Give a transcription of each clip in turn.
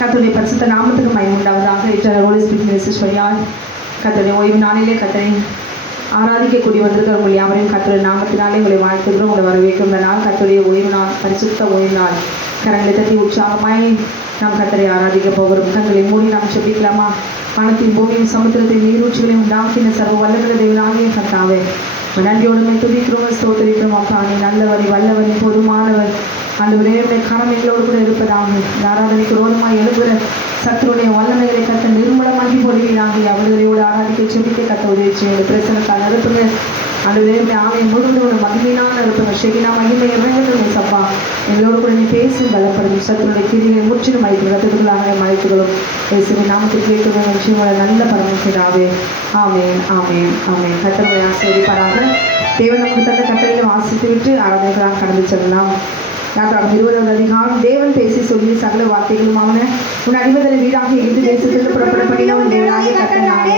கர்த்தருடைய பரிசுத்த நாமத்துக்கு மகிமை உண்டாவதாக. ஹோலி ஸ்பிரிட் மினிஸ்ட்ரிஸ் வழியால் கர்த்தருடைய ஓய்வு நாளிலே கர்த்தரை ஆராதிக்கக்கூடிய வந்திருக்கிற உங்கள் யாவரையும் கர்த்தருடைய நாமத்தினாலே உங்களை வாழ்த்துகிறோம். உங்களை வரவேற்கின்ற நாள் கர்த்தருடைய ஓய்வு நாள், பரிசுத்த ஓய்வு நாள். கரங்களை தட்டி உற்சாகமாய் நாம் கர்த்தரை ஆராதிக்க போகிறோம். கண்களை மூடி நாம் செபிக்கலாமா? வானத்தின் பூமியின் சமுத்திரத்தின் நீரூற்றுகளையும் உண்டாக்கின சர்வ வல்லமையுள்ள தேவனாகிய கர்த்தாவே, நன்றியோடுமை துதிக்கிறோம், ஸ்தோத்திரிக்கிறோம். அப்பா, நீ நல்லவரை வல்லவரை பொதுமானவர். அந்த உடைய கரம் எங்களோடு கூட இருப்பதாக. ஆராதனைக்கு ரோதமாய் எழுப்புகிற சத்துருடைய வல்லமைகளை கத்த நிர்மூலமாகி போடுவீராக. அவர்களோடு ஆராதிக்க செபிக்க கத்த உதவி செய்யுங்க. பிரசனத்தால் நிறுத்துங்க. அந்த உடைய ஆலயம் முழுவதோட மகிமையினால இருப்பங்க. செகினா மகிமை இறங்குங்க சப்பா. எங்களோடு கூட நீ பேசி பலப்படும். சத்துருடைய கிரியை முற்றிலும் மறைத்து ரத்தத்துக்குள்ளாக மறைத்துகளும் பேசுகிற நாமத்தை கேட்கிற விஷயங்கள நல்ல பரமசிடாவே. ஆமேன், ஆமேன், ஆமேன். கத்தருடைய ஆசீர்வதிப்பாராக. தேவன் நமக்கு தந்த கட்டளையை வாசித்து விட்டு ஆராதனைகளாக கடந்து செல்லலாம். யாத்திராகமம் 20வது அதிகாரம். தேவன் பேசி சொல்லி சகல வார்த்தைகளும் அவன உன் அடிமதன வீடாக இருந்து தேசத்திற்கு புறப்பட பண்ணினவன் தேவனாகிய கர்த்தர் நானே.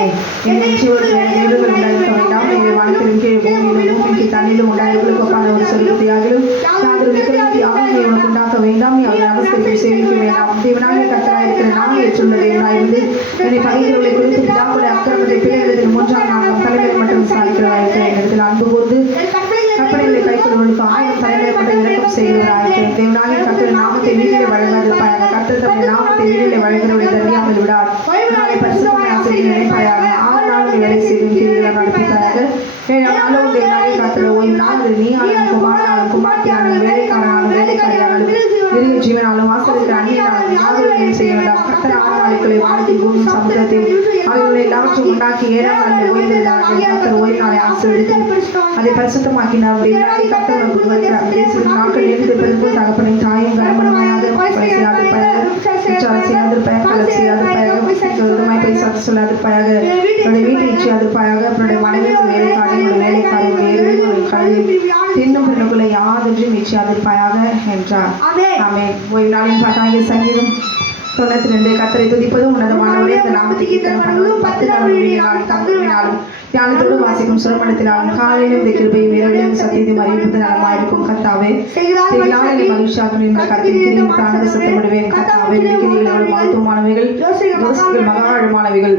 என்னை தேவர்கள் உண்டாயிருக்க வேண்டாம். எங்கள் வானத்திலும் கீழே பூமியிலும் பூமிக்கு தண்ணிலும் உண்டாயிருக்க ஒப்பான ஒரு சொல்லுத்தியாகிலும் யாதொரு விக்கிரகத்தையாகவும் நீ உனக்கு உண்டாக்க வேண்டாம். நீ அவரை அவஸ்தையை சேவிக்க வேண்டாம். தேவனாகிய கர்த்தராயிருக்கிற நான் ஏற்றுள்ள தேவனாயிருந்து என்னை பகைகிறவர்களை குறித்து பிதாக்களுடைய அக்கிரமத்தை பிழைகளில் 3ஆம் நாளாம் தலைவரை மட்டும் விசாரிக்கிறவராயிருக்கிற என்னிடத்தில் அன்பு கூர்ந்து கற்பனைகளை கைக்கொள்வதற்கு 1000 தலைவரை மட்டும் இறக்கம் செய்கிறவராயிருக்கிறேன். தேவனாகிய கர்த்தர் நாமத்தை வீட்டிலே வழங்காதிருப்பாயாக. கர்த்தர் தம்முடைய நாமத்தை வீட்டிலே வழங்குகிறவரை தண்டியாமல் விடார். நாளை பரிசுத்தமாய் ஆசையை நினைப்பாயாக. 6 நாளும் வேலை செய்யும் கிரிகளை நடப்பிப்பாயாக. 7ஆம் நாளும் தேவனாகிய கர்த்தர் ஓய்வு நாள். நீ ஆளும் குமாரனாலும் குமார்த்தியானாலும் வேலைக்காரனாலும் வேலைக்காரியானாலும் மிருக ஜீவனாலும் வாசலுக்கு அந்நியனாலும் யாரும் செய்ய வேண்டாம். கர்த்தர் 6 நாட்களை வானத்தில் பூமி சமுத்திரத்தில் அவர்களை எல்லாவற்றையும் உண்டாக்கி 7ஆம் நாளில் ஓய்ந்திருந்தார்கள். கர்த்தர் ஓய்வு நாளை ஆசீர்வதித்து அதை பரிசுத்தமாக்கினார். கர்த்தர் நாட்கள் இருந்து பிறகு தகப்பனின் தாயும் கணவனுமாயாக சொல்லாதிருப்பாயாக. என்னுடைய வீட்டை இச்சியாதிருப்பாயாக. என்னுடைய மனைவி வேலைக்காரனுடைய கல்வி தின்னும் பெண்ணுக்குள்ள யாதொன்றும் இச்சியாதிருப்பாயாக என்றார். ஆமென். ஓய்வு நாளின் பாட்டாகிய சங்கீதம் 92. கர்த்தரை துதிப்பதும் உன்னதமானவரே இந்த நாமத்தை கீர்த்தனம் பண்ணுவதும் 10 நாளும் தங்குவினாலும் தியானத்தோடு வாசிக்கும் சுரமணத்தினாலும் காலையிலும் இந்த கிருபையும் இரவிலும் சத்தியத்தையும் அறிவிப்பது நலமாயிருக்கும். கர்த்தாவே, செய்தாலே மகிழ்ச்சியாக இந்த கத்தின் கிரியும் காண சத்தமிடுவேன். கர்த்தாவே, கிரிகளோடு மகத்துவமானவைகள் யோசிகள் மகாழமானவைகள்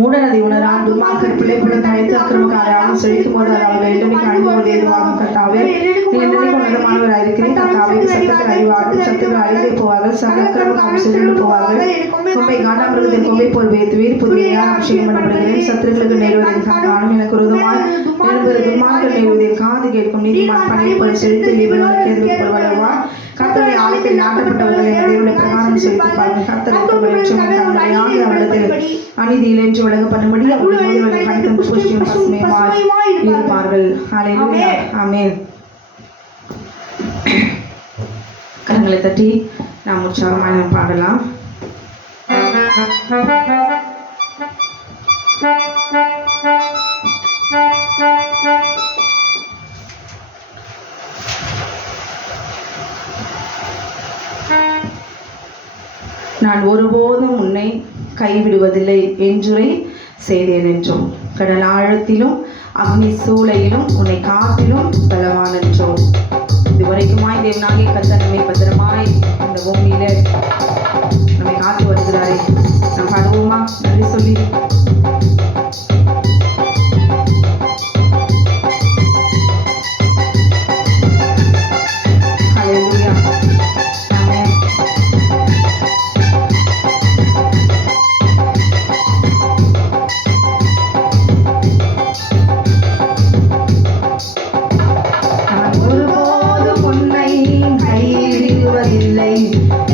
மூடனதை உணரான் துர்மார்க்கர் பிள்ளைப்புடன் தனித்து அக்கிரமக்காரையாலும் செழிக்கும் போது அவர்கள் எளிமைக்கு அனுப்புவது ஏதுவாகும். கர்த்தாவே, நீ என்னைக்கு உன்னதமானவராயிருக்கிறேன். கர்த்தாவே, சத்தங்கள் அறிவார்கள், சத்துக்கள் அறிந்தே போவார்கள், சகல அக்கிரமக்காரும் சென்று போவார்கள். கொம்பை காண்டாமிருகத்தின் கொம்பை போல் வைத்துவீர். புதிய அபிஷேகம் பண்ணப்படுகிறேன். சத்துருக்களுக்கு நேருவதின் காணும் எனக்கு விரோதமாய் எழுபது துர்மார்கள் நேருவதின் காது கேட்கும். நீதிமான் பணியை போல் செழித்து லீபனோடு கேள்விப்படுவா. கர்த்தருடைய ஆலயத்தில் நாட்டப்பட்டவர்களை தேவனுடைய பிரகாரம் செலுத்திப்பார்கள். கர்த்தருக்கு அவரிடத்தில் அநீதியில் என்று விளங்க பண்ணும்படி அவர்கள் கணிதம் புஷ்டியும் பசுமையுமாய் இருப்பார்கள். ஹல்லேலூயா, ஆமென். கரங்களை தட்டி நாம் உற்சாகமாக பாடலாம். நான் ஒருபோதும் உன்னை கைவிடுவதில்லை என்றுரை செய்தேன் என்றோம். கடல் ஆழத்திலும் அக்னி சூளையிலும் உன்னை காட்டிலும் பலவான் என்றோம். இதுவரைக்குமாய் தேவனாகிய கர்த்தர் நம்மை பத்திரமாய் இந்த பூமியில நம்மை காத்து வருகிறாரே. நாம் பாடுவோமா? நன்றி சொல்லி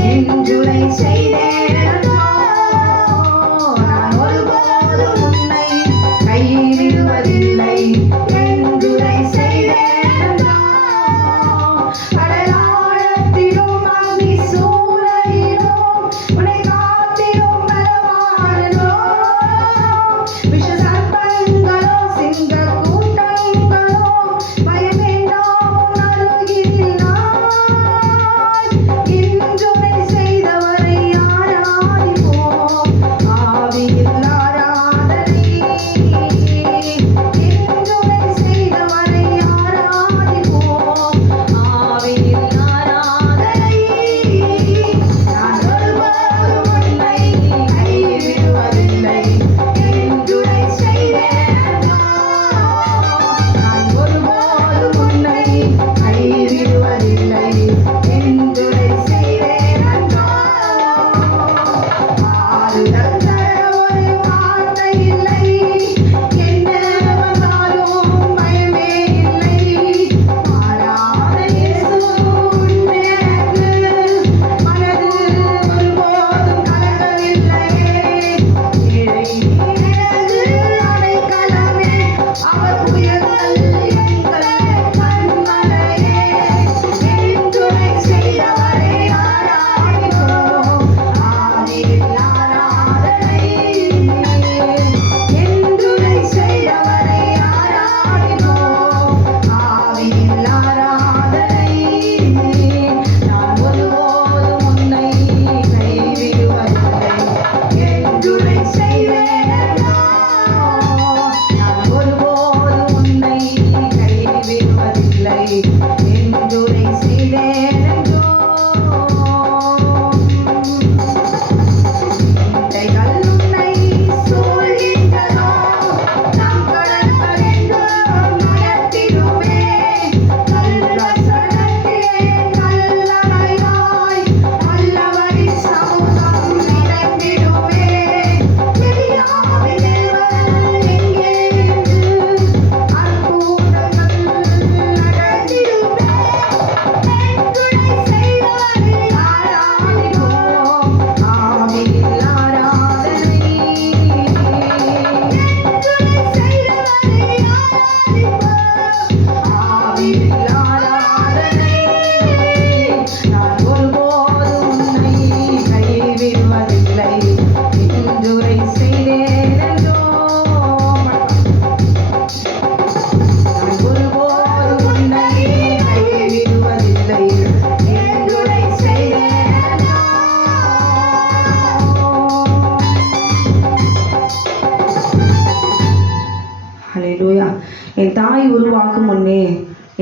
என்றுரை செய்தேன். நான் ஒருபோதும்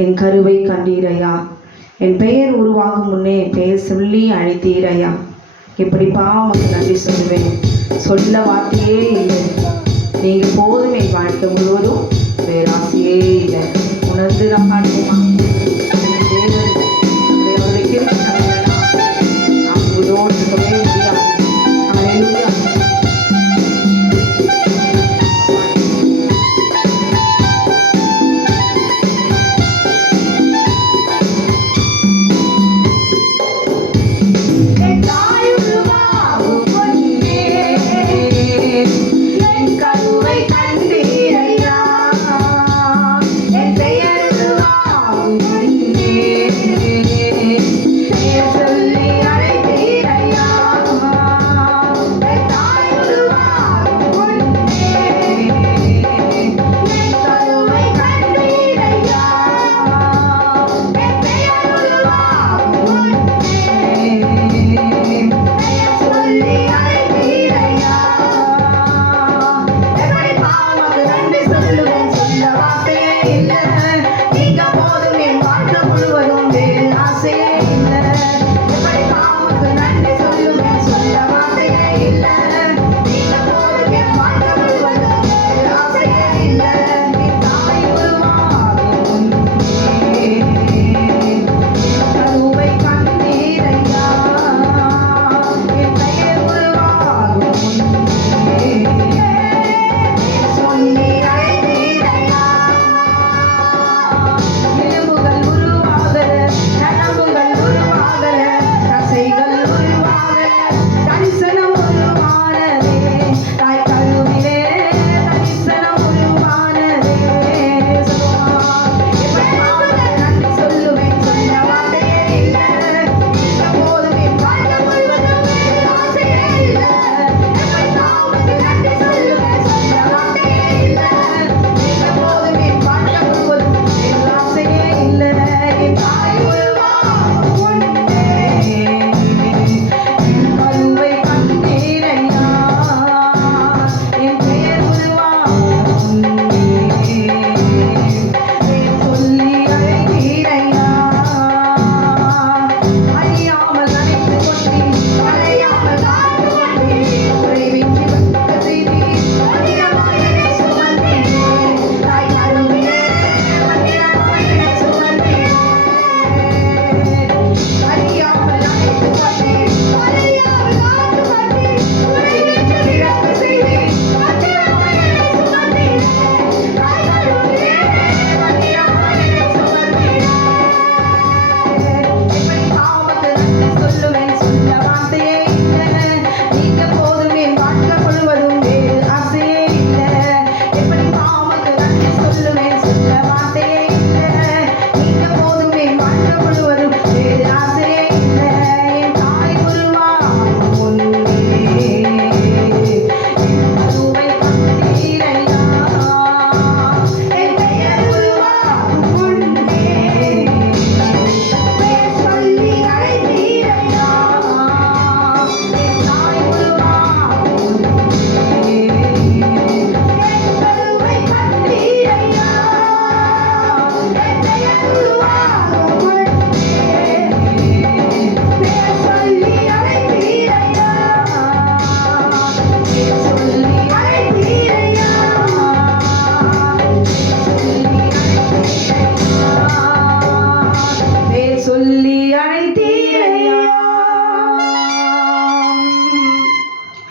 என் கருவை கண்டீரையா. என் பெயர் உருவாகும் முன்னே பெயர் சொல்லி அழைத்தீரையா. எப்படிப்பா உமக்கு நன்றி சொல்லுவேன், சொல்ல வார்த்தையே இல்லை. நீங்கள் போதும் என் வாழ்க்கை முழுவதும் பேராசையே இல்லை. உணர்ந்து நான் பாடுவோமா? அவருடைய கிருபை நாம் உயிரோடு இருக்கவே முடியாது. அல்லேலூயா.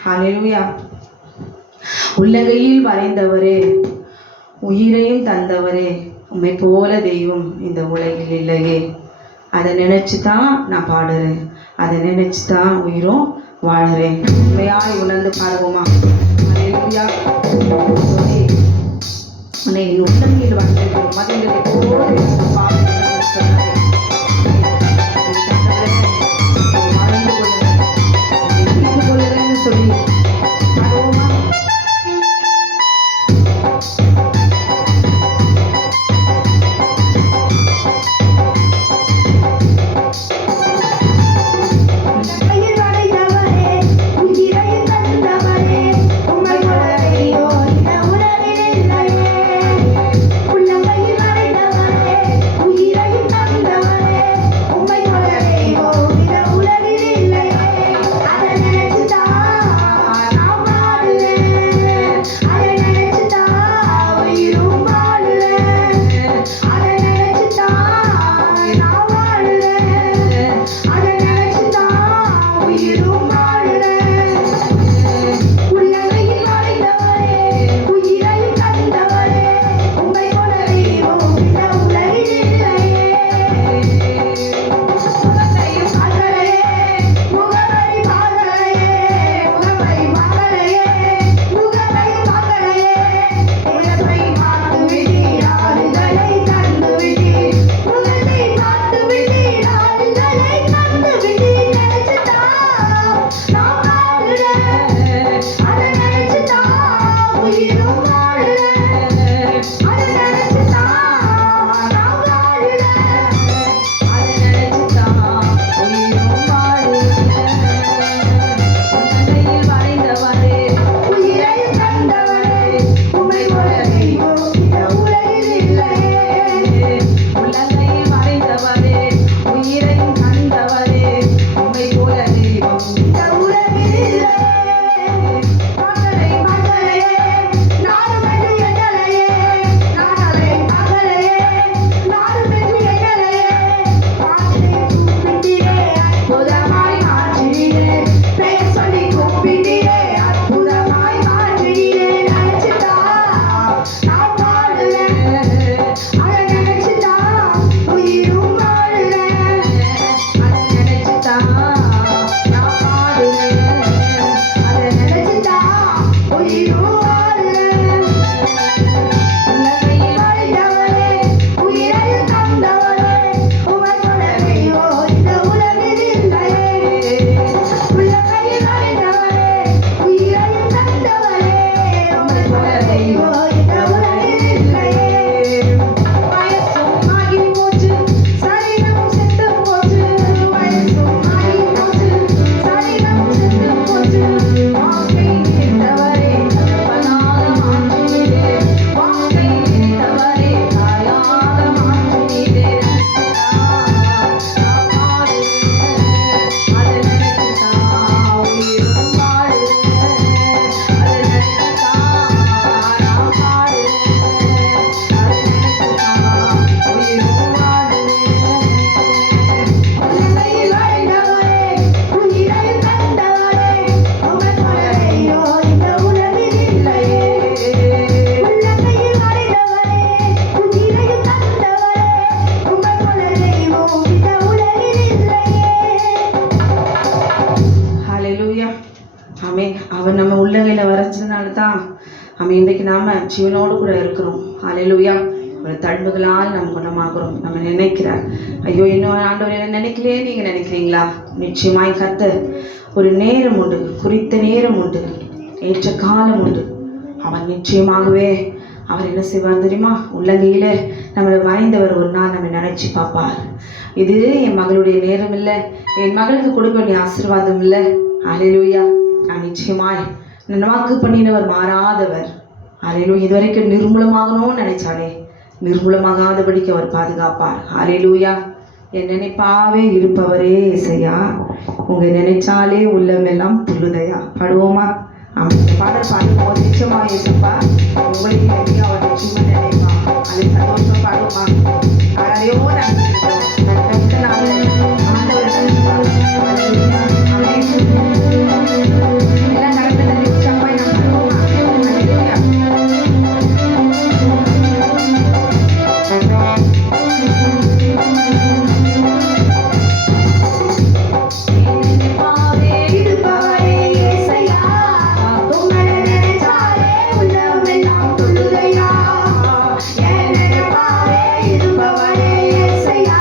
ஹல்லேலூயா. உள்ளங்கையில் வரைந்தவரே, உயிரையும் தந்தவரே, உம்மை போல தெய்வம் இந்த உலகில் இல்லையே. அதை நினைச்சு தான் நான் பாடுறேன், அதை நினைச்சு தான் உயிரும் வாழறேன். உண்மையாய் உணர்ந்து பாடுவோமா? ஹல்லேலூயா. உன்னை உள்ளங்கையில் வரைந்தவரே, மதியங்களை போல சொல்லி உயிரை அவர் நம்ம உள்ளங்கையில வரைச்சதுனால தான் நம்ம இன்றைக்கு நாம ஜீவனோடு கூட இருக்கிறோம். ஹல்லேலூயா. ஒரு தழும்புகளால் நம்ம குணமாகிறோம். நம்ம நினைக்கிறார், ஐயோ இன்னும் ஆண்டவர் என்ன நினைக்கலையே, நீங்க நினைக்கிறீங்களா? நிச்சயமாய் கர்த்தர் ஒரு நேரம் உண்டு, குறித்த நேரம் உண்டு, ஏற்ற காலம் உண்டு. அவன் நிச்சயமாகவே அவர் என்ன செய்வார் தெரியுமா? உள்ளங்கையில நம்மளை வரைந்தவர் ஒரு நாள் நம்ம நினைச்சு பார்ப்பார். இது என் மகளுடைய நேரம் இல்லை, என் மகளுக்கு கொடுக்க வேண்டிய ஆசீர்வாதம் இல்லை. ஹல்லேலூயா. நான் நிச்சயமாய் வாக்கு பண்ணினவர் மாறாதவர். ஹல்லேலூயா. இதுவரைக்கும் நிர்மூலமாகணும்னு நினைச்சாலே நிர்மூலமாகாதபடிக்கு அவர் பாதுகாப்பார். ஹல்லேலூயா. என் நினைப்பாவே இருப்பவரே இசையா, உங்க நினைச்சாலே உள்ளமெல்லாம் துள்ளுதையா. பாடுவோமா? பாடல் பாடும்போது நிச்சயமா ஏசப்பா உங்களுக்கு எப்படி அவர் நிச்சயமா நினைப்பா, அது சந்தோஷம். பாடுவோமா? யாரையோ இருப்பவரே இசையா.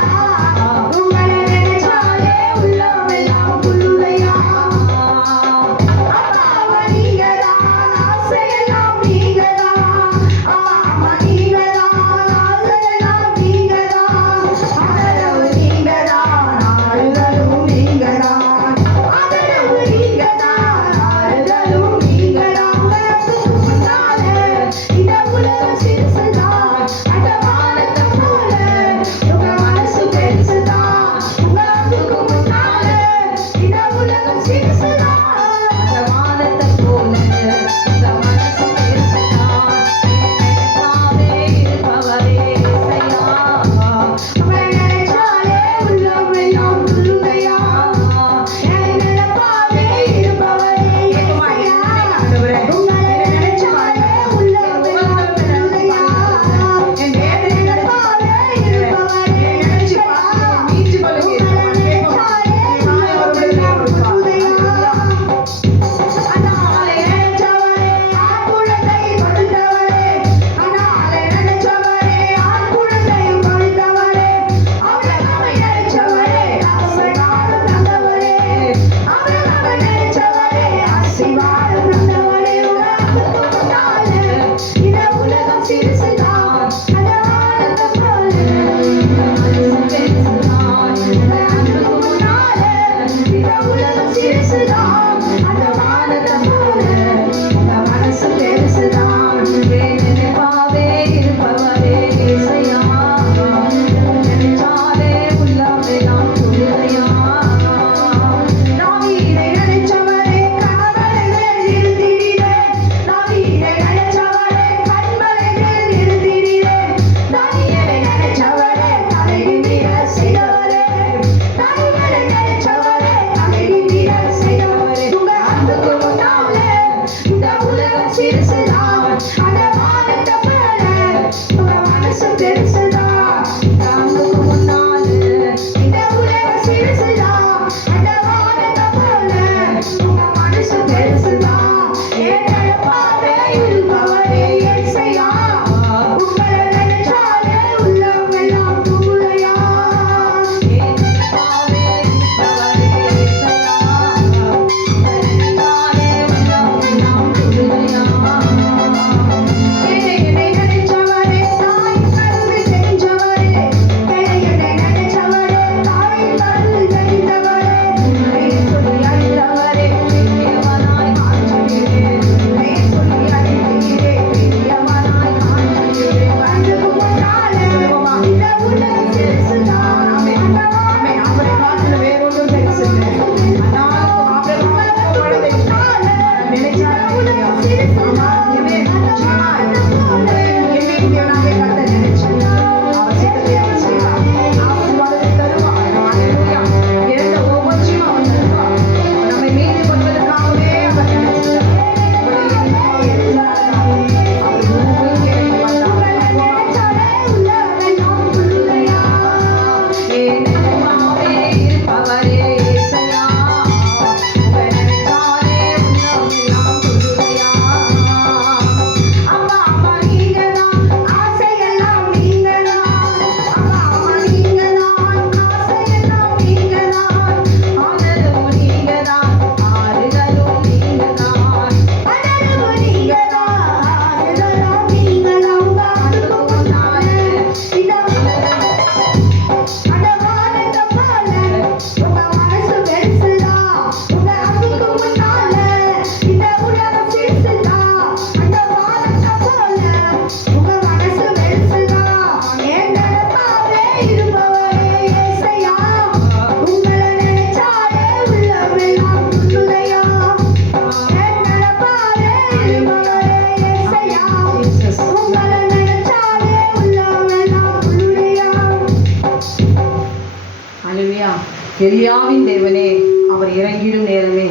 எலியாவின் தேவனே, அவர் இறங்கிடும் நேரமே,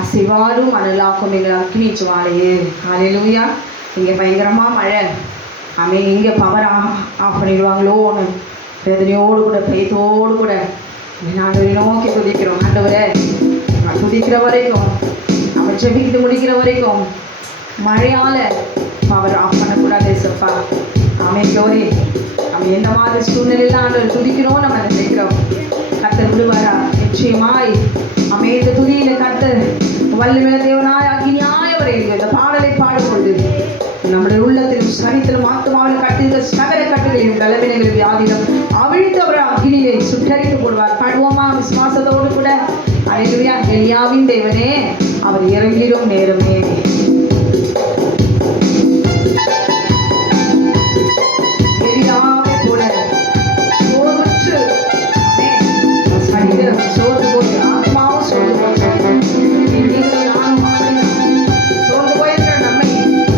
அசைவாடும் அனலாக்கும் எங்கள் அக்கினி ஜுவாலையே. ஹல்லேலூயா. இங்கே பயங்கரமாக மழை. ஆமென். இங்கே பவர் ஆஃப் பண்ணிடுவாங்களோன்னு வேதனையோடு கூட பயத்தோடு கூட ஆண்டவரை நோக்கி துதிக்கிறோம். ஆண்டவரே, நான் துதிக்கிற வரைக்கும், நம்ம ஜெபித்து முடிக்கிற வரைக்கும் மழையால் பவர் ஆஃப் பண்ணக்கூடாது ஏசப்பா. ஆமென். க்ளோரி. நம்ம எந்த மாதிரி சூழ்நிலையில் ஆண்டவர் துதிக்கிறோம், நம்ம நினைக்கிறோம் கர்த்தர் விடுவாரா? நிச்சயமாய். ஆமென். இந்த துதியில கர்த்தர் வல்லமையுள்ள தேவனாய் அக்கினியாய் வரையில் இந்த பாடலை பாடும்பொழுது நம்முடைய உள்ளத்திலும் சரீரத்திலும் ஆத்மாவிலும் கட்டுகிற சகல கட்டுகளையும் பலவீனங்கள் வியாதிகளும் அவிழ்த்து அவர் அக்கினியை சுட்டரித்து போடுவார். பாடுவோமா விசுவாசத்தோடு கூட? அல்லேலூயா. எலியாவின் தேவனே, அவர் இறங்கிடும் நேரமே. எலியாவை போல சோர்வுற்று சரீரம் சோர்ந்து போய் ஆத்மாவும் சோர்ந்து போச்சு. சோர்ந்து போயிருக்கிற நம்மை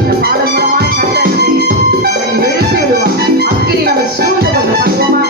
இந்த பாடல் மூலமாய் கர்த்தர் நம்மை எழுப்பி விடுவார். அக்கினி நம்ம சூழ்ந்து கொண்டு பண்ணுவோமா?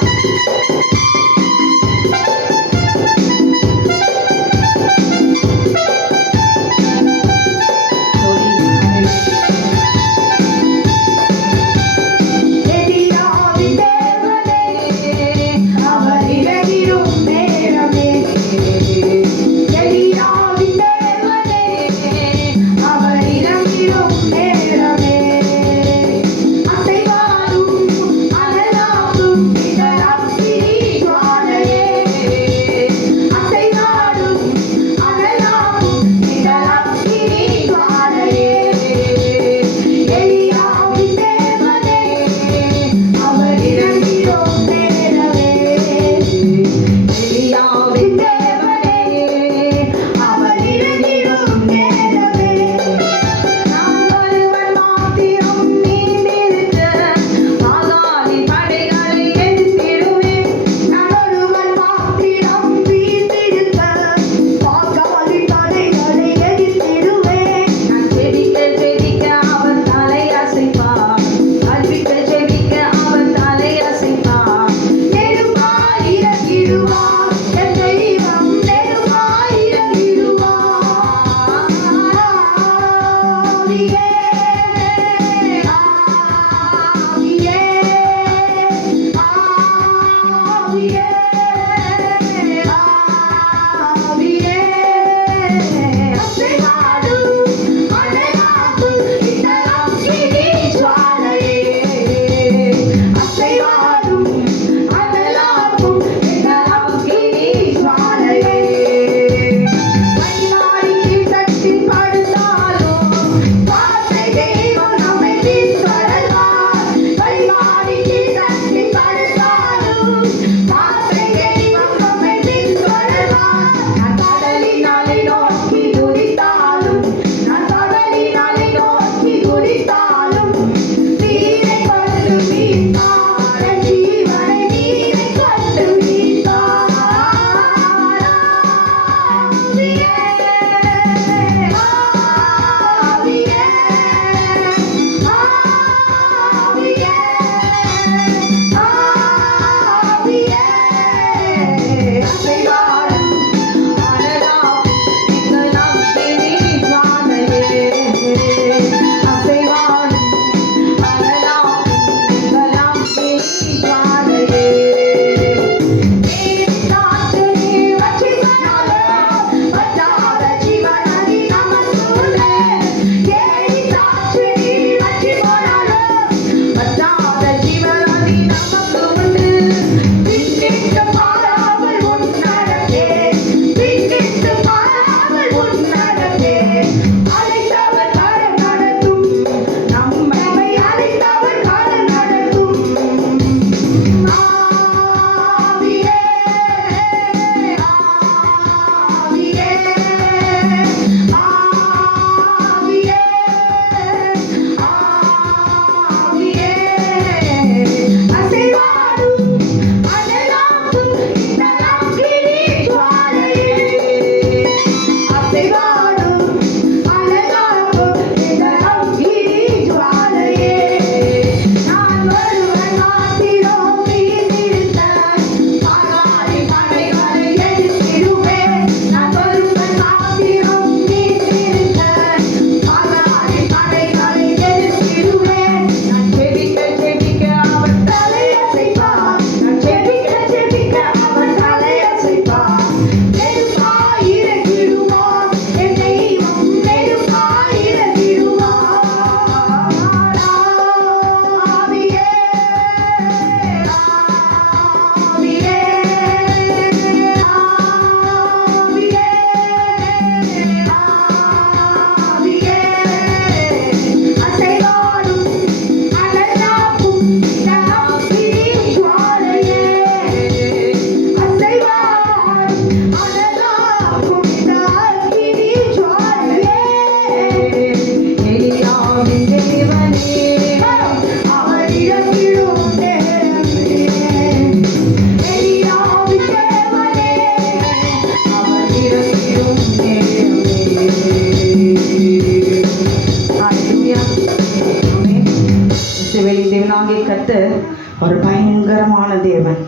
ஒரு பயங்கரமான தேவன்,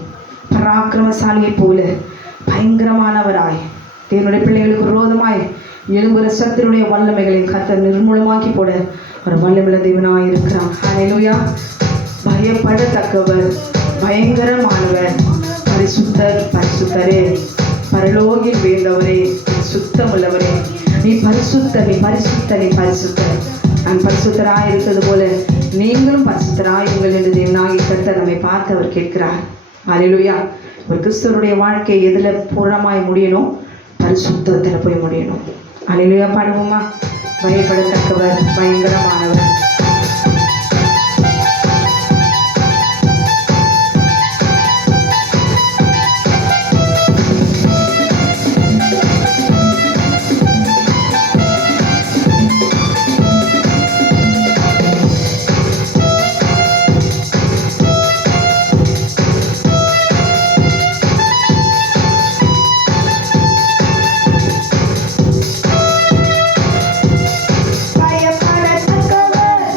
பராக்கிரமசாலியை போல பயங்கரமானவராய் தேவனுடைய பிள்ளைகளுக்கு விரோதமாய் எழும்புற சத்துருடைய வல்லமைகளையும் கர்த்தர் நிர்மூலமாக்கி போட ஒரு வல்லமுள்ள தேவனாய் இருக்கிறார். ஹல்லேலூயா. பயப்படத்தக்கவர், பயங்கரமானவர், பரிசுத்தர், பரிசுத்தரே, பரலோகில் வேந்தவரே, சுத்தமுள்ளவரே, நீ பரிசுத்த, நீ பரிசுத்த, நீ பரிசுத்தர். நான் பரிசுத்தராய் இருக்கிறது போல நீங்களும் பரிசுத்தராயுங்கள் என்று தேவனாகிய கர்த்தர் நம்மை பார்த்து அவர் கேட்கிறார். ஹல்லேலூயா. ஒரு கிறிஸ்தவருடைய வாழ்க்கை எதுல பூரணமாய் முடியணும்? பரிசுத்தத்தில் போய் முடியணும். ஹல்லேலூயா. பாடுவோமா? பயப்படத்தக்கவர், பயங்கரமானவர். பயப்படத்தக்கவர்,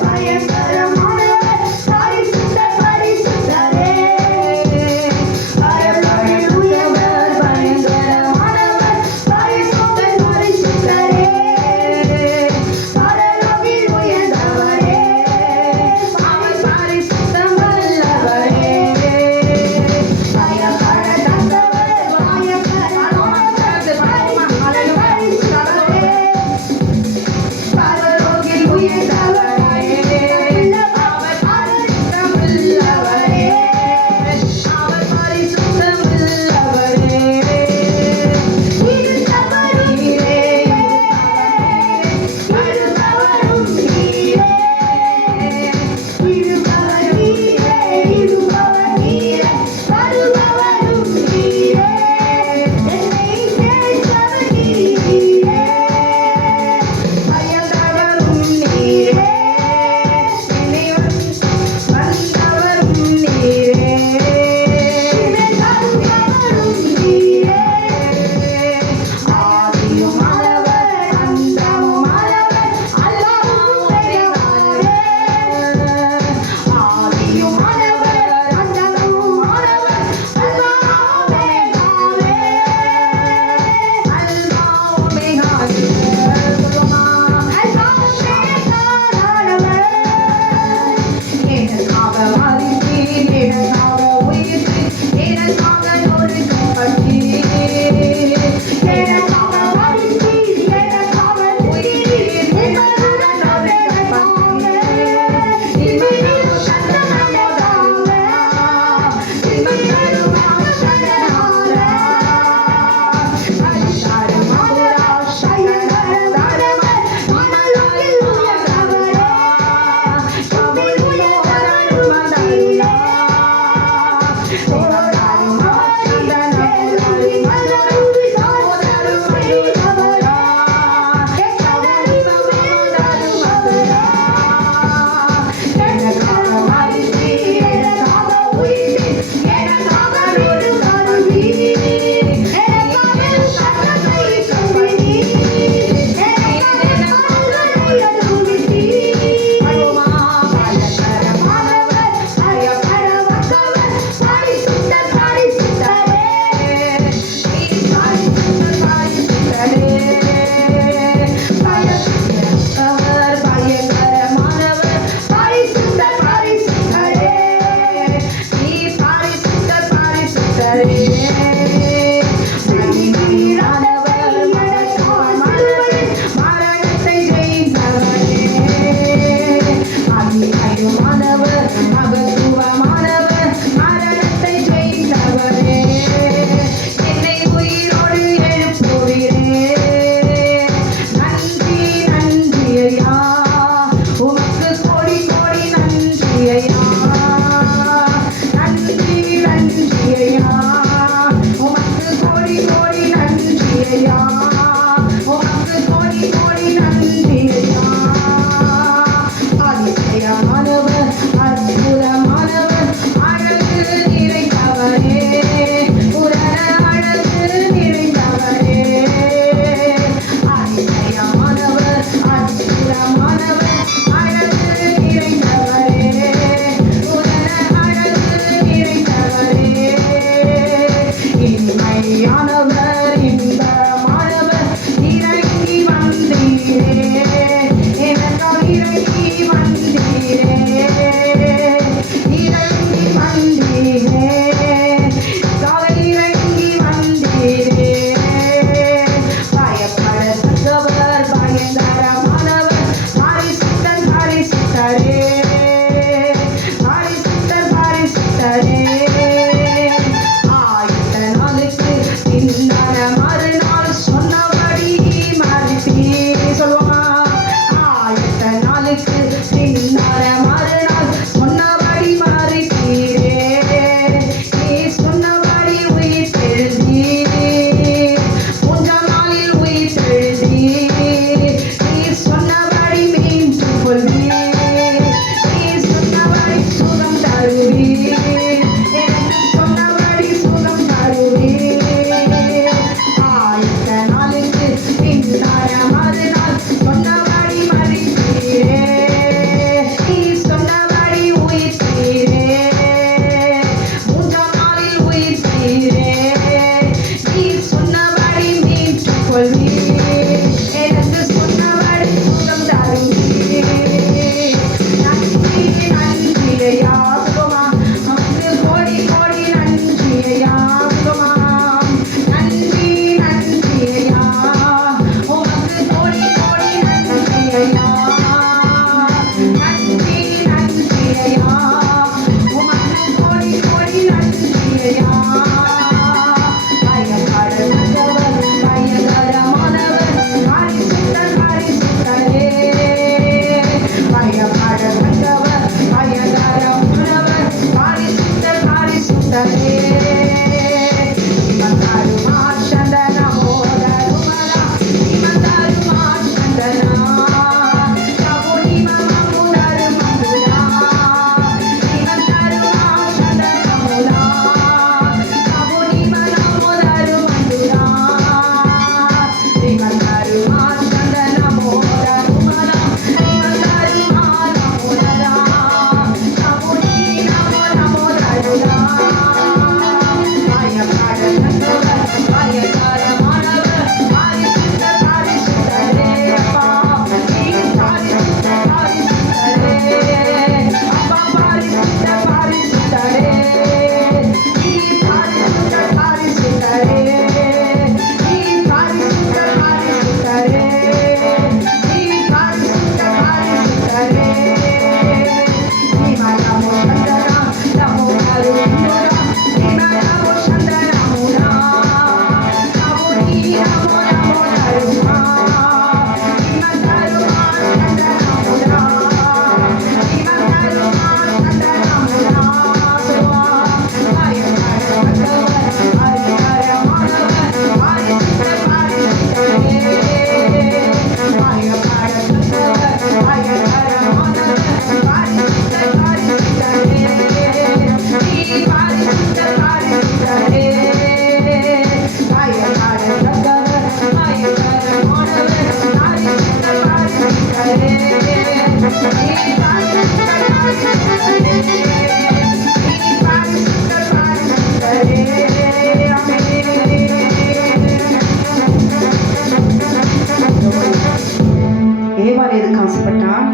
ஏவாள் எதுக்கு ஆசைப்பட்டான்?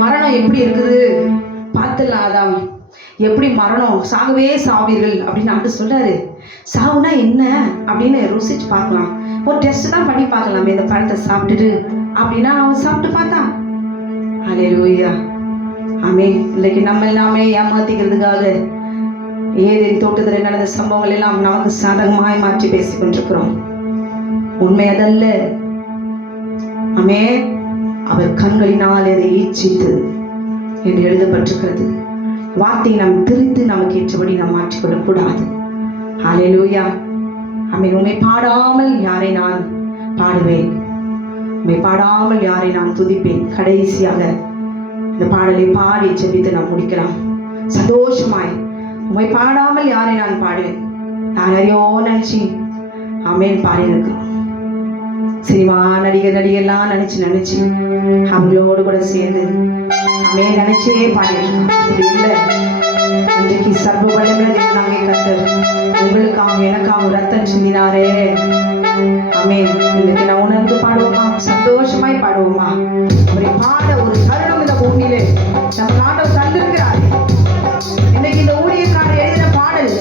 மரணம் எப்படி இருக்குது பார்த்துடலாம் ஆதாம், எப்படி மரணம், சாகவே சாவீர்கள் அப்படின்னு ஆண்டு சொல்றாரு. சாவுனா என்ன அப்படின்னு ருசிச்சு பார்க்கலாம், ஒரு டெஸ்ட் தான் பண்ணி பார்க்கலாம், இந்த பழத்தை சாப்பிட்டுட்டு அப்படின்னா அவன் சாப்பிட்டு பார்த்தான். ஹல்லேலூயா, ஆமென். இன்னைக்கு நம்ம எல்லாமே ஏமாத்திக்கிறதுக்காக ஏதேன் தோட்டத்தில் நடந்த சம்பவங்கள் எல்லாம் நமக்கு சாதகமாய் மாற்றி பேசிக் கொண்டிருக்கிறோம். உண்மை அதல்ல. ஆமென். அவர் கண்களினால் அதை ஈச்சித்து என்று எழுதப்பட்டிருக்கிறது. வார்த்தையை நாம் திரித்து நமக்கு ஏற்றபடி நாம் மாற்றிக்கொள்ளக்கூடாது. ஹல்லேலூயா, ஆமென். உம்மை பாடாமல் யாரை நான் பாடுவேன், உம்மை பாடாமல் யாரை நான் துதிப்பேன். கடைசியாக இந்த பாடலை பாடி ஜெபித்து நாம் முடிக்கலாம் சந்தோஷமாய். உம்மை பாடாமல் யாரை நான் பாடுவேன். யாரையோ நினைச்சு ஆமென் பாடியிருக்கிறோம். சினிமா நடிகர்லாம் நினைச்சு அவங்களோடு கூட சேர்ந்து ஆமென் நினைச்சே பாடியிருக்கோம். அப்படி இல்லை, இன்றைக்கு சர்வ வல்லமை நாங்கள் கர்த்தர் உங்களுக்காக எனக்காக ரத்தம் சிந்தினாரே. ஆமென். இன்னைக்கு நான் உணர்ந்து பாடுவோமா, சந்தோஷமாய் பாடுவோமா. அவரை பாட ஒரு தருணம் இந்த பூமியிலே நம்ம ஆண்டவர் தந்திருக்கிறார். இன்னைக்கு இந்த ஊழியக்காரர் எழுதின பாடல்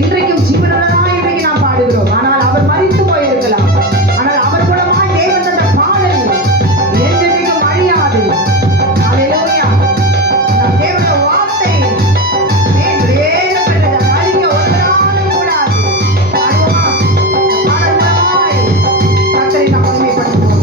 இன்றைக்கும் ஜீவனுள்ளதாய் இன்றைக்கு நாம் பாடுகிறோம். ஆனால் அவர் மரித்து போயிருக்கலாம். ஆனால் அவர் மூலமாய் தேவன் தந்த பாடல் என்றென்றைக்கும் அழியாது. அல்லேலூயா. நம் தேவனுடைய வார்த்தை வேதப்பட்டது, அழிக்க ஒருவராலும் கூடாது. பாடுவோமா? பாடல் மூலமாய் கர்த்தரை நாம் மகிமைப்படுத்துவோம்.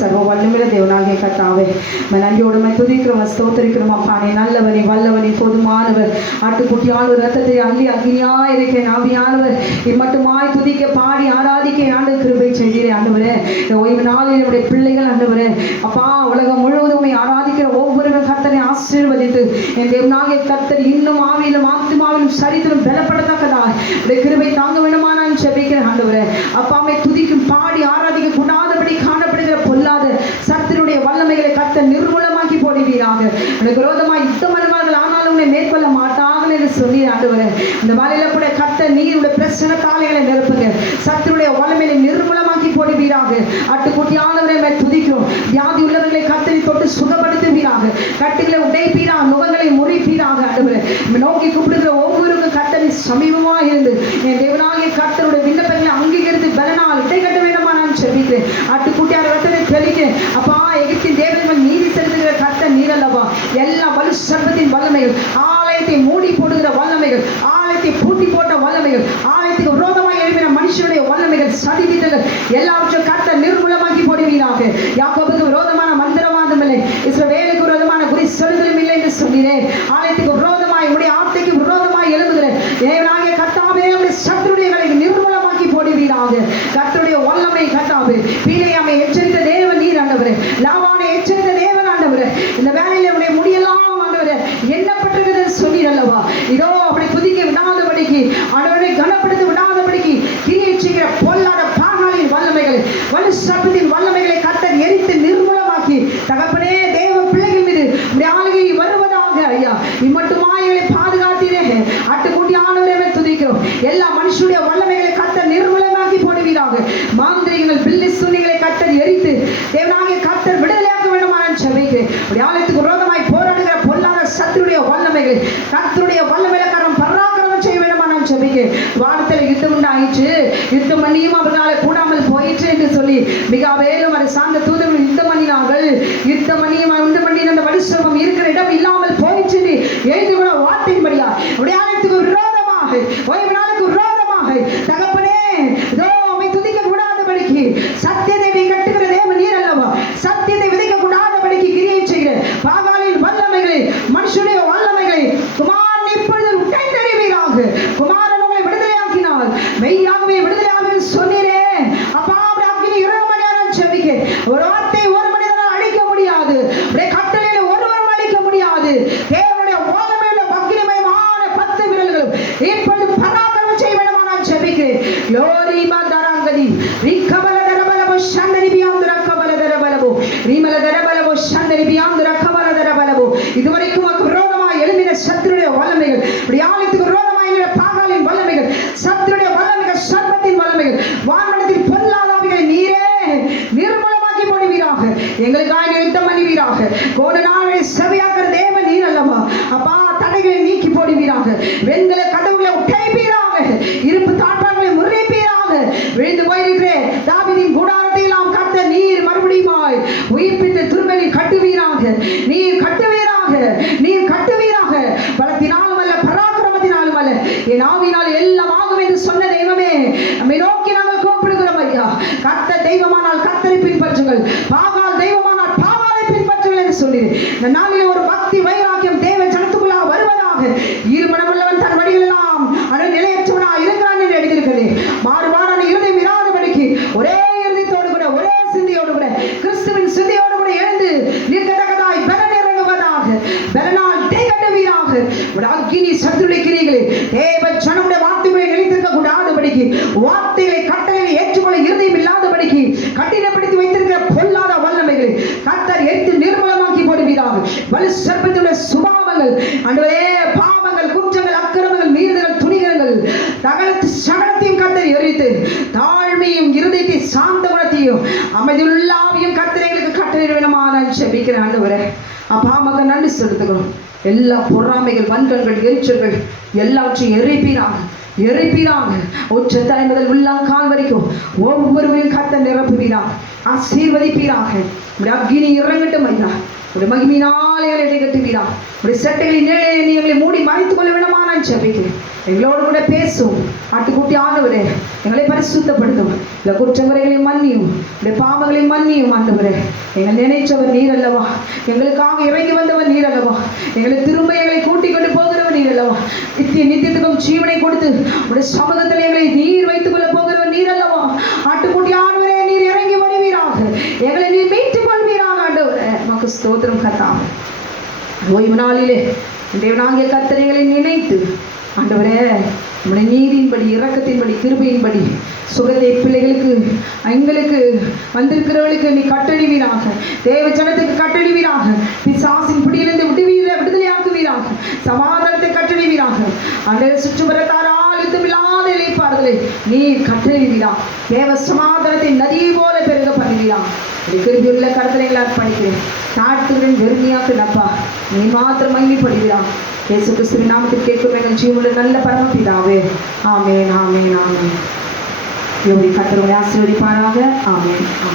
சர்வ வல்லமையுள்ள தேவனாகிய கர்த்தாவே, நன்றியோடு துதிக்கிறோம், ஸ்தோத்திரிக்கிறோம். அப்பா, நீ நல்லவனே, வல்லவனே, போதுமானவர். ஆட்டுக்குட்டியானவர் ரத்தத்தை அள்ளி அக்னியாய் இருக்கிறேன் ஆவியானவர் இம்மட்டுமாய் துதிக்க பாடி ஆராதிக்க ஆண்டு கிருபை செய்கிறேன். ஆண்டவரே, ஓய்வு நாளில் என்னுடைய பிள்ளைகள் ஆண்டவரே அப்பா, உலகம் முழுவதும் ஆராதிக்கிற ஒவ்வொருவரும் கர்த்தரை ஆசீர்வதித்து என் தேவனாகிய கர்த்தர் இன்னும் ஆவியிலும் ஆத்துமாவிலும் சரித்திலும் பலப்படத்தக்கதாக உடைய கிருபை தாங்க வேண்டுமா நான் ஜெபிக்கிறேன். ஆண்டவரே அப்பாமை துதிக்கும் பாடி ஆராதிக்க கூடாதபடி காணப்படுகிற பொல்லாத சத்தினுடைய வல்லமைகளை கர்த்தர் நிர்மூலமாக்கி போடுவீராக. உனக்கு விரோதமாய் யுத்தம் வருவார்கள், ஆனாலும் உன்னை மேற்கொள்ள மாட்டார்கள் என்று சொல்லி ஆண்டவரே, இந்த வேலையில கூட கர்த்தர் நீருடைய பிரச்சனை காலைகளை நிரப்புங்க, சத்தினுடைய வல்லமையை நிர்மூலமாக்கி போடுவீராக. ஆட்டுக்குட்டியானவரை துதிக்கிறோம். வியாதி உள்ளவர்களை கர்த்தரை தொட்டு சுகப்படுத்துவீராக, கட்டுகளை உடைப்பீராக, நுகங்களை முறிப்பீராக. ஆண்டவரே, நோக்கி கூப்பிடுகிற ஒவ்வொருவருக்கும் கர்த்தரை சமீபமாக இருந்து என் தேவனாகிய கர்த்தருடைய விண்ணப்பங்களை அங்கீகரித்து பலனால் இடை கட்ட வேண்டுமா நான் ஜெபிக்கிறேன். ஆட்டுக்குட்டியார் ரத்தத்தை தெளிக்கிறேன். அப்பா, எகிப்தின் தேவர்கள் நீதி செலுத்துகிற கர்த்தர் நீரல்லவா. எல்லா வலு சர்வத்தின் வல்லமைகள், ஆலயத்தை மூடி போடுகிற வல்லமைகள், ஆலயத்தை பூட்டி போட்ட வல்லமைகள், ஆலயத்துக்கு விரோதமாக எழுப்பின மனுஷனுடைய வல்லமைகள், சதித்திட்டங்கள் எல்லாவற்றையும் கர்த்தர் நிர்மூலமாக்கி போடுவீராக. யாக்கோபுக்கு விரோதமான மந்திரவாதம் இல்லை, இஸ்ரவேலுக்கு விரோதமான குறி சொல்லுதலும் இல்லை என்று சொன்னீரே. ஆலயத்துக்கு விரோதமாய் உடைய ஆட்டைக்கு விரோதமாய் எழுதுகிற தேவனாகிய கர்த்தாவே, சத்துருடைய நிர்மூலமாக்கி போடுவீராக. கர்த்தருடைய வல்லமை கர்த்தாவே, பீலையாமை எச்சரித்த தேவன் நீர் ஆண்டவரே, லாபானை எச்சரித்த தேவன் ஆண்டவரே, இந்த வேலையில உடைய முடியெல்லாம் ஆண்டவரே எண்ணப்பட்டிருக்கிறது சொன்னீர் அல்லவா. இதோ அப்படி துதிக்க விடாதபடிக்கு, ஆண்டவரை கனப்படுத்த விடாதபடிக்கு கிரியை செய்கிற பொல்லாத பாகாலின் வல்லமைகளை, வலு சர்ப்பத்தின் வல்லமைகளை கர்த்தர் எரித்து நிர்மூலமாக்கி தகப்பனே தேவ பிள்ளைகள் மீது உடைய ஆளுகை வருவதாக. ஐயா, இம்மட்டுமாய்களை பாதுகாத்தீரே. ஆட்டுக்குட்டி ஆண்டவரை துதிக்கிறோம். எல்லா மனுஷனுடைய வல்லமைகளை கர்த்தர் நிர்மூலமாக்கி போடுவீராக. மாந்திரிகங்கள் பில்லி சுன்னிகளை கர்த்தர் எரித்து தேவனாகிய கர்த்தர் விடுதலையாக்க வேண்டுமா நான் ஜெபிக்கிறேன். உடைய ஆலயத்துக்கு விரோதமாய் போராடுகிற பொல்லாத சத்துருடைய வல்லமைகளை கர்த்தருடைய வல்லமையிலக்காரன் பராக்கிரமம் செய்ய வேண்டுமா நான் ஜெபிக்கிறேன். வானத்தில் யுத்தம் உண்டாயிற்று, யுத்தம் பண்ணியும் அவர்களால் கூடாமல் போயிற்று என்று சொல்லி மிகாவேலும் அதை சார்ந்த தூதர்கள் யுத்தம் பண்ணினார்கள். யுத்தம் பண்ணியும் உண்டு பண்ணி அந்த வலுசர்ப்பம் இருக்கிற இடம் இல்லாமல் போயிற்று எழுதுகிற வார்த்தையின்படியா உடைய ஆலயத்துக்கு விரோதமாக, ஓய்வு நாளுக்கு விரோதமாக தகப்பனே இதோ அவை துதிக்க கூடாதபடிக்கு சத்தியத்தை கட்டுகிற தேவன் நீர் அல்லவா. சத்தியத்தை விதைக்க கூடாதபடிக்கு கிரியை செய்கிற பாகாலின் வல்லமைகளை, மனுஷனுடைய வல்லமைகளை குமாரன் இப்பொழுது உடைத்தறிவீராக. குமாரன் உங்களை விடுதலையாக்கினால் மெய்யாகவே விடுதலையாக சொன்னீரே. அப்பா, அப்படி இரவு செவிக்க ஒரு வார்த்தை ஒரு மனிதனால் அழிக்க முடியாது, கட்டளையில ஒருவரும் அழிக்க முடியாது. தேவனுடைய வல்லமையுள்ள பக்திமயமான 10 விரல்களும் இப்பொழுது பராக்கிரமம் செய்ய வேண்டுமா நான் ஜெபிக்கிறேன். லோரி மதரங்கதி ரிக்கபல தரபலபோ சந்தரி பியாந்தர கபல தரபலபோ ரிமல தரபலபோ சந்தரி பியாந்தர கபல தரபலபோ. இதுவரைக்கும் விரோதமாக எழும்பின சத்துருடைய வல்லமைகள், ஆலயத்துக்கு விரோதமாக எழும்பின பாகாலின் வல்லமைகள், சத்துருடைய வல்லமைகள், சர்ப்பத்தின் வல்லமைகள், வான்மண்டலத்தில் பொல்லாதாவிகளை நீரே நிர்மூலமாக்கி போடுவீராக. எங்களுக்காக யுத்தம் பண்ணுவீராக. கோட நாளை செவியாக்கிற தேவன் நீர் அல்லவா. அப்பா, தடைகளை நீக்கி போடுவீராக. வெண்கல கதவுகளை உடைப்பீராக. இருப்பு தாழ்பார்களை முறிப்பீராக. விழுந்து போயிருக்கிறேன் தாவீதின் கூடாரத்தை எல்லாம் கட்ட நீர் மறுபடியுமாய் உயிர்ப்பித்து துரும்பலில் கட்டுவீராக. நீர் கட்டுவீராக, நீர் கட்டுவீராக. பலத்தினாலும் அல்ல, பராக்கிரமத்தினாலும் அல்ல, என் ஆவியினால் எல்லாம் ஆகும் என்று சொன்ன தெய்வமே, நம்மை நோக்கி நாங்கள் கூப்பிடுகிறோம் ஐயா. கர்த்தர் தெய்வமானால் கர்த்தரை பின்பற்றுங்கள், பாகால் தெய்வமானால் பாகாலை பின்பற்றுங்கள் என்று சொல்லிடு. இந்த நாளில் ஒரு பக்தி வைராக்கியம் தேவ ஜனத்துக்குள்ளாக வருவதாக. இருமனமுள்ளவன் தன் வழிகளெல்லாம் அணு நிலையற்றவனா இருக்கிறான் என்று எடுத்திருக்கிறது. மாறுபாடான இருதயம் இராதபடிக்கு ஒரே இருதயத்தோடு கூட, ஒரே சிந்தையோடு கூட, கிறிஸ்துவின் சிந்தையோடு கூட எழுந்து நிற்கத்தக்கதாய் பலன் இறங்குவதாக. பலனால் தேகட்டுவீராக. அக்கினி சத்துருடைய கிரிகளை தேவ ஜனமுடைய வார்த்தைகளை நிலைத்திருக்க கூடாதபடிக்கு, வார்த்தைகளை கட்டளைகளை ஏற்றுக்கொள்ள இருதயம் இல்லாதபடிக்கு கட்டிடப்படுத்தி வைத்திருக்கிற பொல்லாத வல்லமைகளை கர்த்தர் எடுத்து நிர்மூலமாக்கி போடுவீராக. வலு சர்ப்பத்துடைய சுபாவங்கள் ஆண்டவரே, பாவங்கள், குற்றங்கள், அக்கிரமங்கள், மீறுதல்கள், துணிகரங்கள் சகலத்தையும் கர்த்தர் எரித்து தாழ்மையும் இருதயத்தை சாந்த குணத்தையும் அமைதியுள்ள ஆவியும் கர்த்தரைகளுக்கு கட்டளை வேணுமா நான் ஜெபிக்கிறேன். ஆண்டவரே அப்பா, மகன் நன்றி செலுத்துகிறோம். எல்லா பொறாமைகள், வன்கண்கள், எரிச்சல்கள் எல்லாவற்றையும் எரிப்பீராக. எரிப்பீராக. உச்ச தலை முதல் உள்ளங்கால் வரைக்கும் ஒவ்வொருவரையும் கர்த்தர் நிரப்புவீராக, ஆசீர்வதிப்பீராக. உடைய அக்கினி இறங்கட்டும் ஐயா. உடைய மகிமையினாலே எங்களை கட்டுவீரா. உடைய சட்டைகளின் நிழலிலே நீ எங்களை மூடி மறைத்துக் கொள்ள விடமா நான் ஜெபிக்கிறேன். எங்களோடு கூட பேசும் ஆட்டுக்குட்டி ஆண்டவரே, எங்களை பரிசுத்தப்படுத்தும். இந்த குற்றங்குறைகளை மன்னியும், இந்த பாவங்களை மன்னியும் ஆண்டவரே. எங்கள் நினைச்சவர் நீர் அல்லவா, எங்களுக்காக இறங்கி வந்தவர் நீர் அல்லவா, எங்களை திரும்ப எங்களை கூட்டிக் கொண்டு போகிறவர் நீர் அல்லவா, நித்தியத்துக்கும் ஜீவனை கொடுத்து உடைய சமூகத்தில் எங்களை நீர் வைத்துக் கொள்ள போகிறவர் நீர் அல்லவா. ஆட்டுக்குட்டி ஆண்டவரே, நீர் இறங்கி வருவீராக, எங்களை நீர் மீட்டுக் கொள்வீராக ஆண்டவரே. நமக்கு ஸ்தோத்திரம் கர்த்தாவே. ஓய்வு நாளிலே தேவனாகிய கர்த்தர் எங்களை நினைத்து ஆண்டவரே, நம்முடைய நீதியின்படி, இரக்கத்தின்படி, கிருபையின்படி சுகத்தை பிள்ளைகளுக்கு, எங்களுக்கு வந்திருக்கிறவர்களுக்கு நீ கட்டளிவீராக. தேவ ஜனத்துக்கு கட்டளிவீராக. பிசாசின் பிடியிலிருந்து விடுதலையாக்குவீராக. சமாதானத்தை கட்டளிவீராக. அந்த சுற்றுப்புறத்தாரால் யுத்தமில்லாத இளைப்பாறுதலை நீ கட்டளிவீரா. தேவ சமாதானத்தை நதி போல பெருக பண்ணுவீரா. கிருபியுள்ள கருத்தலைகளை அர்ப்பணிக்கிறேன். நாட்டுடன் வெறுமையாக்கு நப்பா, நீ மாத்திரம் மகிமைப்படுவீரா. இயேசு கிறிஸ்துவின் நாமத்தில் கேட்கும் எங்கள் ஜீவனுள்ள நல்ல பரமபிதாவே. ஆமென், ஆமென், ஆமென். கர்த்தர் உங்களை ஆசீர்வதிப்பாராக. ஆமென், ஆமென்.